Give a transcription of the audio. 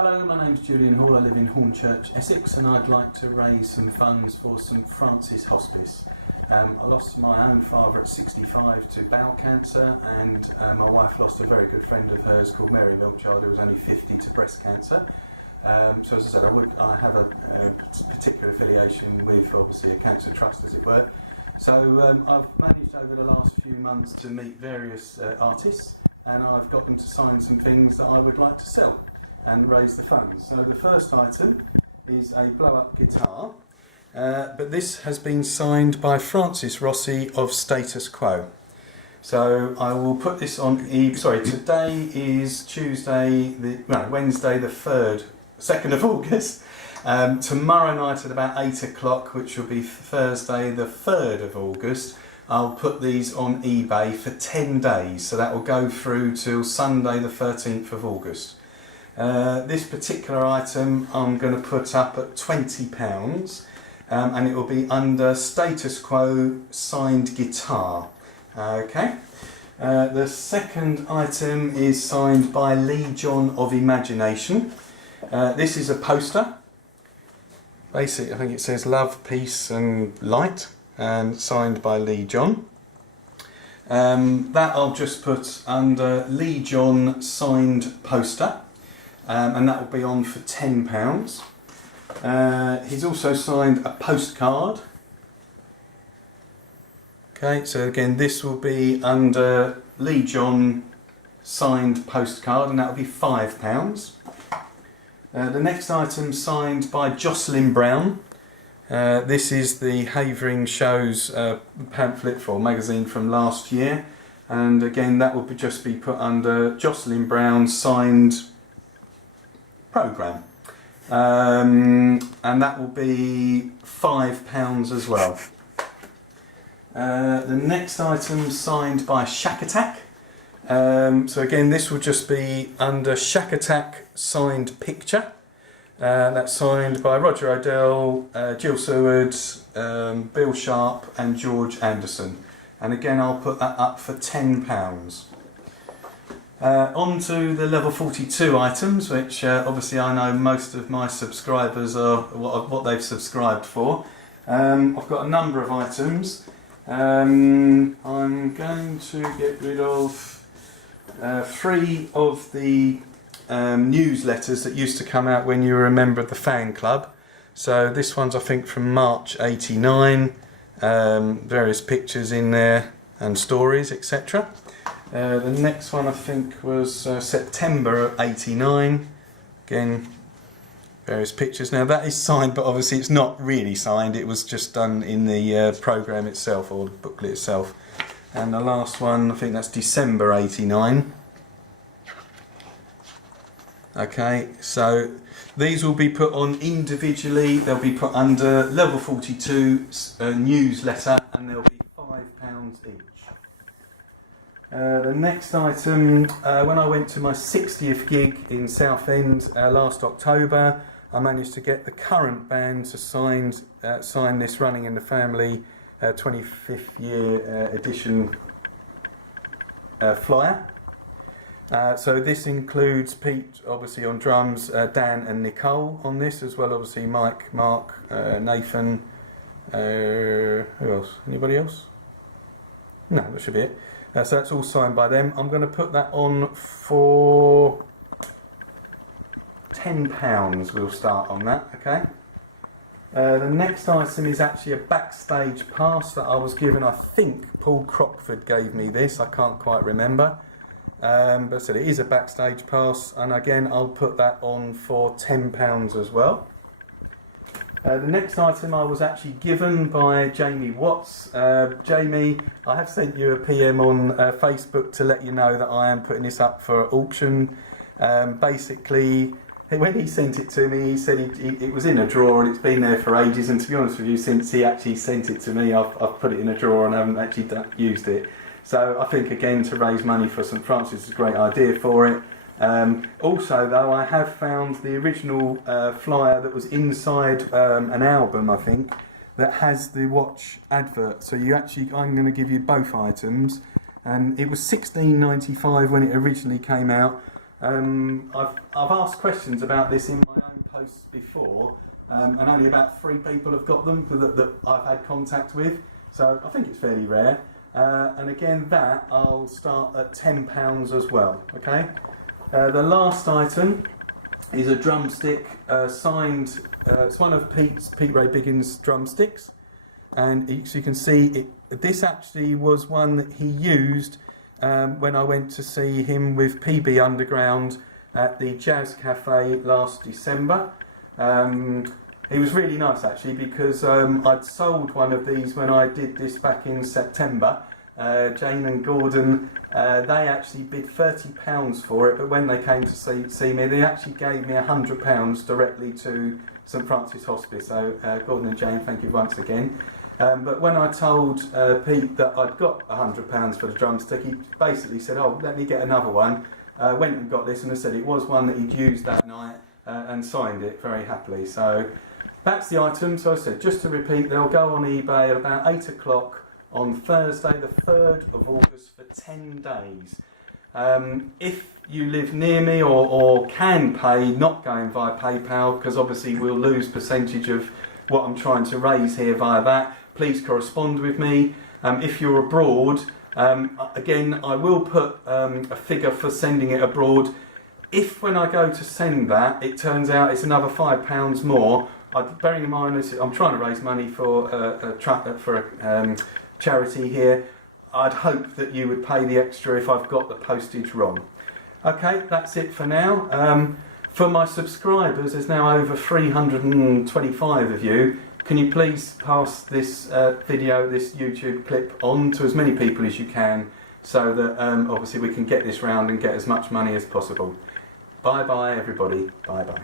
Hello, my name's Julian Hall. I live in Hornchurch, Essex, and I'd like to raise some funds for St Francis Hospice. I lost my own father at 65 to bowel cancer, and my wife lost a very good friend of hers called Mary Milkchild, who was only 50, to breast cancer. So as I said, I have a particular affiliation with, obviously, a cancer trust, as it were. So I've managed over the last few months to meet various artists, and I've got them to sign some things that I would like to sell and raise the funds. So the first item is a blow-up guitar, but this has been signed by Francis Rossi of Status Quo. So I will put this on today is Wednesday the 2nd of August. Tomorrow night at about 8 o'clock, which will be Thursday the 3rd of August, I'll put these on eBay for 10 days. So that will go through till Sunday the 13th of August. This particular item I'm going to put up at £20, and it will be under Status Quo signed guitar. Okay. The second item is signed by Lee John of Imagination. This is a poster. Basically, I think it says love, peace and light, and signed by Lee John. That I'll just put under Lee John signed poster. And that will be on for £10. He's also signed a postcard. Okay, so again, this will be under Lee John signed postcard, and that will be £5. The next item signed by Jocelyn Brown. This is the Havering Show's pamphlet for magazine from last year, and again, that will just be put under Jocelyn Brown signed programme, and that will be £5 as well. The next item signed by Shack Attack. So again, this will just be under Shack Attack signed picture. That's signed by Roger O'Dell, Jill Seward, Bill Sharp and George Anderson. And again, I'll put that up for £10. On to the level 42 items, which obviously I know most of my subscribers are what they've subscribed for. I've got a number of items. I'm going to get rid of 3 of the newsletters that used to come out when you were a member of the fan club. So this one's, I think, from March '89, various pictures in there and stories, etc. The next one I think was September '89. Again, various pictures. Now that is signed, but obviously it's not really signed. It was just done in the programme itself, or the booklet itself. And the last one, I think that's December '89. Okay, so these will be put on individually. They'll be put under level 42 newsletter, and they'll be £5 each. The next item, when I went to my 60th gig in Southend last October, I managed to get the current band to sign this Running in the Family 25th year edition flyer. So this includes Pete, obviously, on drums, Dan and Nicole on this, as well, obviously Mike, Mark, Nathan, who else? Anybody else? No, that should be it. So that's all signed by them. I'm going to put that on for £10. We'll start on that, okay? The next item is actually a backstage pass that I was given. I think Paul Crockford gave me this. I can't quite remember. But so it is a backstage pass, and again I'll put that on for £10 as well. The next item I was actually given by Jamie Watts. Jamie, I have sent you a PM on Facebook to let you know that I am putting this up for auction. Basically, when he sent it to me, he said it was in a drawer and it's been there for ages, and to be honest with you, since he actually sent it to me, I've put it in a drawer and I haven't actually used it. So I think, again, to raise money for St Francis is a great idea for it. Also, though, I have found the original flyer that was inside an album, I think, that has the watch advert. So I'm going to give you both items, and it was £16.95 when it originally came out. I've asked questions about this in my own posts before, and only about 3 people have got them that I've had contact with, so I think it's fairly rare. And again, that I'll start at £10 as well. Okay. The last item is a drumstick signed. It's one of Pete Ray Biggins' drumsticks, and as you can see, this actually was one that he used when I went to see him with PB Underground at the Jazz Cafe last December. He was really nice actually, because I'd sold one of these when I did this back in September. Jane and Gordon, they actually bid £30 for it, but when they came to see me, they actually gave me £100 directly to St Francis Hospice. So Gordon and Jane, thank you once again. But when I told Pete that I'd got £100 for the drumstick, he basically said, "Oh, let me get another one." Went and got this, and I said it was one that he'd used that night, and signed it very happily. So that's the item. So I said, just to repeat, they'll go on eBay at about 8 o'clock on Thursday the 3rd of August for 10 days. If you live near me or can pay, not going via PayPal, because obviously we'll lose percentage of what I'm trying to raise here via that, please correspond with me. If you're abroad, again, I will put a figure for sending it abroad. If when I go to send that, it turns out it's another £5 more, bearing in mind I'm trying to raise money for a charity here, I'd hope that you would pay the extra if I've got the postage wrong. Okay, that's it for now. For my subscribers, there's now over 325 of you. Can you please pass this video, this YouTube clip, on to as many people as you can, so that obviously we can get this round and get as much money as possible. Bye bye everybody, bye bye.